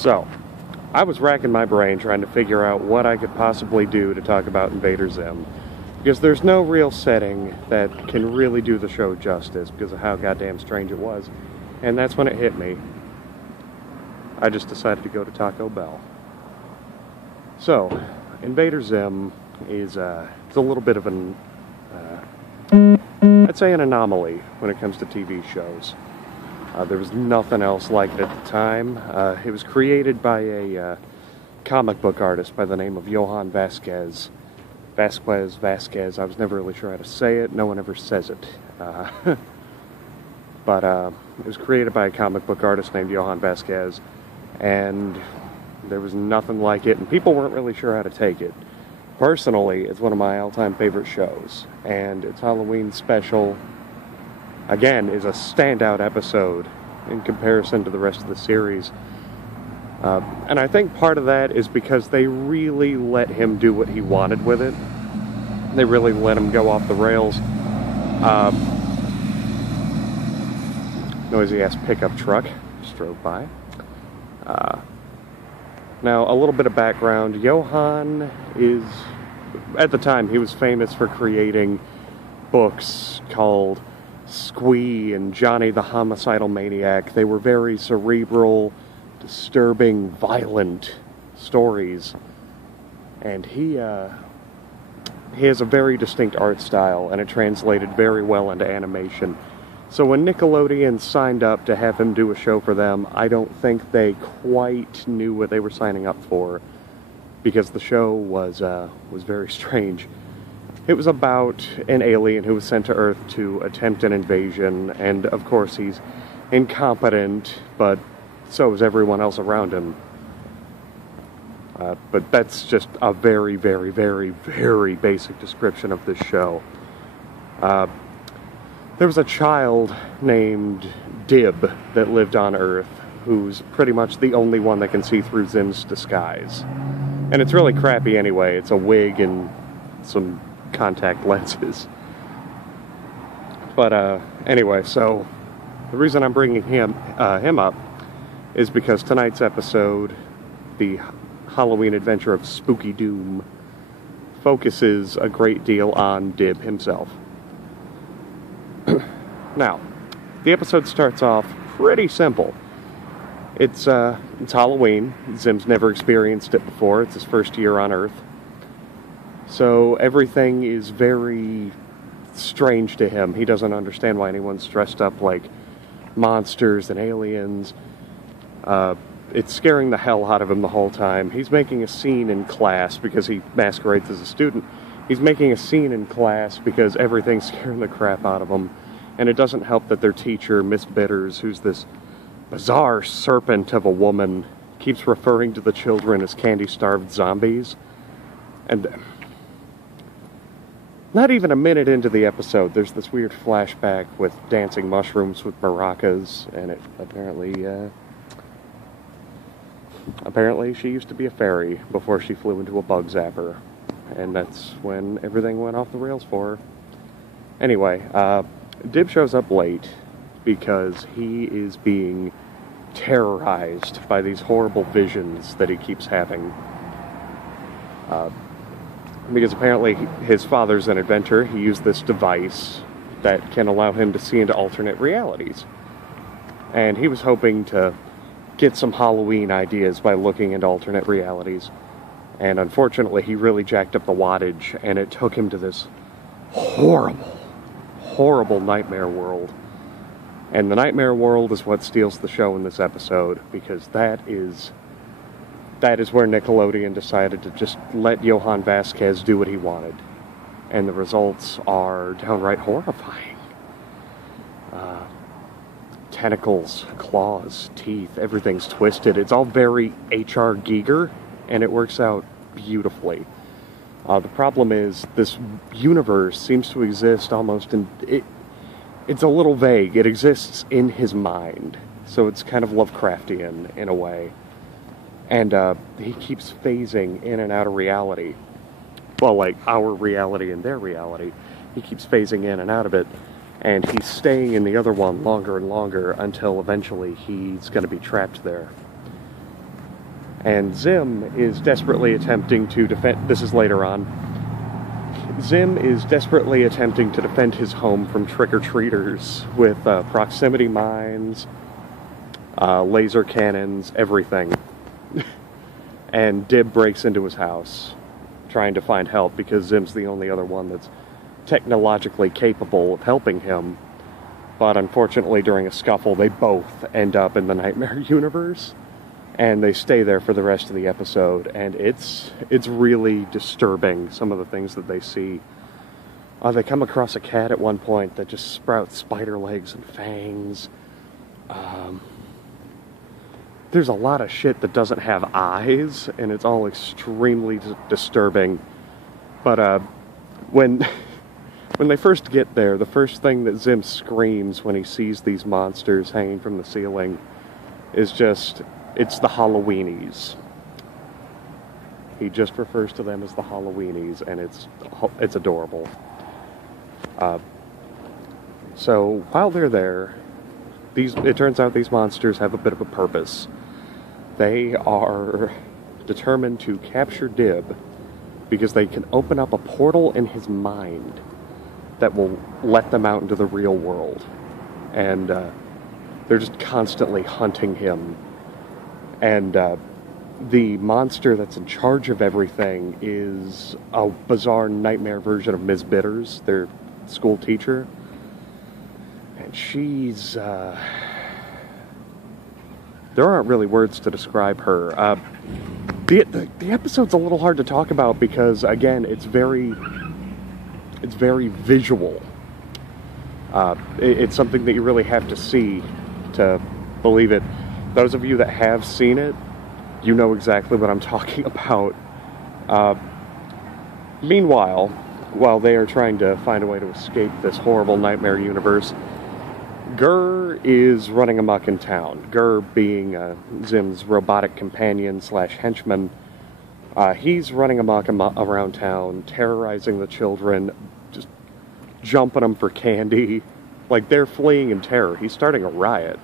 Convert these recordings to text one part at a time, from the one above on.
So, I was racking my brain trying to figure out what I could possibly do to talk about Invader Zim, because there's no real setting that can really do the show justice because of how goddamn strange it was. And that's when it hit me. I just decided to go to Taco Bell. So, Invader Zim is it's a little bit of an, I'd say an anomaly when it comes to TV shows. There was nothing else like it at the time. It was created by a comic book artist by the name of Johann Vasquez. Vasquez. I was never really sure how to say it. No one ever says it. But it was created by a comic book artist named Johann Vasquez, and there was nothing like it, and people weren't really sure how to take it. Personally, it's one of my all-time favorite shows, and its Halloween special, again, is a standout episode in comparison to the rest of the series. And I think part of that is because they really let him do what he wanted with it. They really let him go off the rails. Noisy-ass pickup truck just drove by. Now, a little bit of background. Johann is, at the time, he was famous for creating books called Squee and Johnny the Homicidal Maniac. They were very cerebral, disturbing, violent stories. And he has a very distinct art style, and it translated very well into animation. So when Nickelodeon signed up to have him do a show for them, I don't think they quite knew what they were signing up for, because the show was very strange. It was about an alien who was sent to Earth to attempt an invasion, and of course he's incompetent, but so is everyone else around him. But that's just a very, very, very, very basic description of this show. There was a child named Dib that lived on Earth, who's pretty much the only one that can see through Zim's disguise. And it's really crappy anyway. It's a wig and some contact lenses. But anyway, so the reason I'm bringing him up is because tonight's episode, the Halloween adventure of Spooky Doom, focuses a great deal on Dib himself. Now, the episode starts off pretty simple. It's Halloween. Zim's never experienced it before. It's his first year on Earth. So everything is very strange to him. He doesn't understand why anyone's dressed up like monsters and aliens. It's scaring the hell out of him the whole time. He's making a scene in class because he masquerades as a student. He's making a scene in class because everything's scaring the crap out of him. And it doesn't help that their teacher, Miss Bitters, who's this bizarre serpent of a woman, keeps referring to the children as candy-starved zombies. And not even a minute into the episode, there's this weird flashback with dancing mushrooms with maracas, and it apparently she used to be a fairy before she flew into a bug zapper. And that's when everything went off the rails for her. Anyway, Dib shows up late because he is being terrorized by these horrible visions that he keeps having. Because apparently his father's an inventor. He used this device that can allow him to see into alternate realities. And he was hoping to get some Halloween ideas by looking into alternate realities. And unfortunately, he really jacked up the wattage, and it took him to this horrible, horrible nightmare world. And the nightmare world is what steals the show in this episode, because that is where Nickelodeon decided to just let Johann Vasquez do what he wanted. And the results are downright horrifying. Tentacles, claws, teeth, everything's twisted. It's all very H.R. Giger, and it works out beautifully. The problem is, this universe seems to exist almost in... It's a little vague. It exists in his mind. So it's kind of Lovecraftian, in a way. And he keeps phasing in and out of reality. Well, like, our reality and their reality. He keeps phasing in and out of it. And he's staying in the other one longer and longer until eventually he's going to be trapped there. And Zim is desperately attempting to defend... This is later on. Zim is desperately attempting to defend his home from trick-or-treaters with proximity mines, laser cannons, everything. And Dib breaks into his house, trying to find help, because Zim's the only other one that's technologically capable of helping him. But unfortunately, during a scuffle, they both end up in the Nightmare universe, and they stay there for the rest of the episode, and it's really disturbing, some of the things that they see. They come across a cat at one point that just sprouts spider legs and fangs. There's a lot of shit that doesn't have eyes, and it's all extremely disturbing. But when they first get there, the first thing that Zim screams when he sees these monsters hanging from the ceiling is just, it's the HALLOWEENIES. He just refers to them as the HALLOWEENIEs, and it's adorable. So while they're there, it turns out these monsters have a bit of a purpose. They are determined to capture Dib because they can open up a portal in his mind that will let them out into the real world. And they're just constantly hunting him. And the monster that's in charge of everything is a bizarre nightmare version of Ms. Bitters, their school teacher. And she's... there aren't really words to describe her. The episode's a little hard to talk about because, again, it's very visual. It's something that you really have to see to believe it. Those of you that have seen it, you know exactly what I'm talking about. Meanwhile, while they are trying to find a way to escape this horrible nightmare universe, Gur is running amok in town. Gur being Zim's robotic companion / henchman. He's running amok around town, terrorizing the children, just jumping them for candy. Like, they're fleeing in terror. He's starting a riot.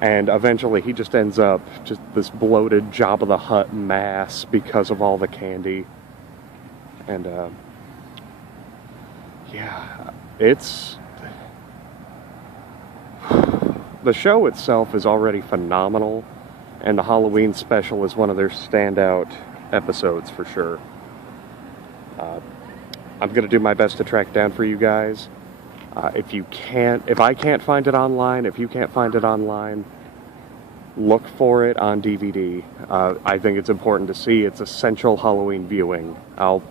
And eventually he just ends up just this bloated Jabba the Hutt mass because of all the candy. And, yeah, it's... The show itself is already phenomenal, and the Halloween special is one of their standout episodes for sure. I'm going to do my best to track down for you guys. If I can't find it online, if you can't find it online, look for it on DVD. I think it's important to see. It's essential Halloween viewing. I'll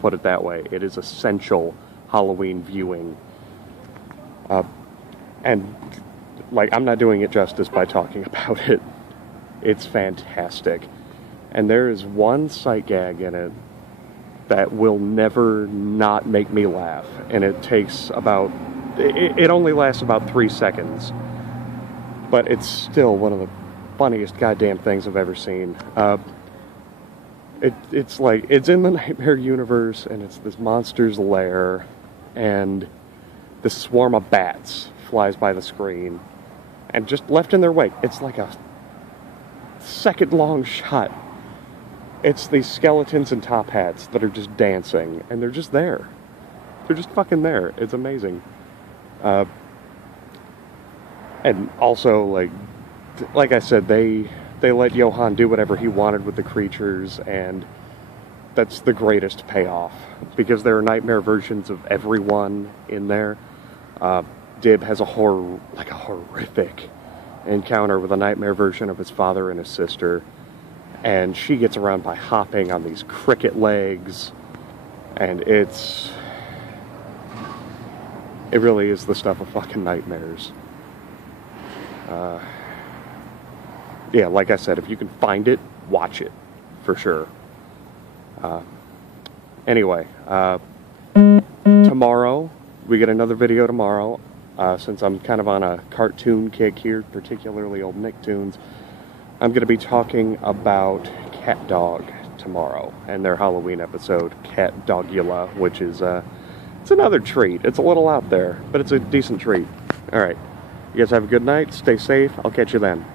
put it that way. It is essential Halloween viewing. And, like, I'm not doing it justice by talking about it. It's fantastic. And there is one sight gag in it that will never not make me laugh. And it takes about... It only lasts about 3 seconds. But it's still one of the funniest goddamn things I've ever seen. It's like... It's in the Nightmare universe, and it's this monster's lair, and this swarm of bats flies by the screen, and just left in their wake. It's like a second-long shot. It's these skeletons in top hats that are just dancing, and they're just there. They're just fucking there. It's amazing. And also, like I said, they let Johan do whatever he wanted with the creatures, and that's the greatest payoff, because there are nightmare versions of everyone in there. Dib has a horrific encounter with a nightmare version of his father and his sister, and she gets around by hopping on these cricket legs, and it really is the stuff of fucking nightmares. Yeah, like I said, if you can find it, watch it, for sure. Anyway, tomorrow, we get another video tomorrow. Since I'm kind of on a cartoon kick here, particularly old Nicktoons, I'm going to be talking about Cat Dog tomorrow, and their Halloween episode, Cat Dogula, which is, it's another treat. It's a little out there, but it's a decent treat. Alright, you guys have a good night, stay safe, I'll catch you then.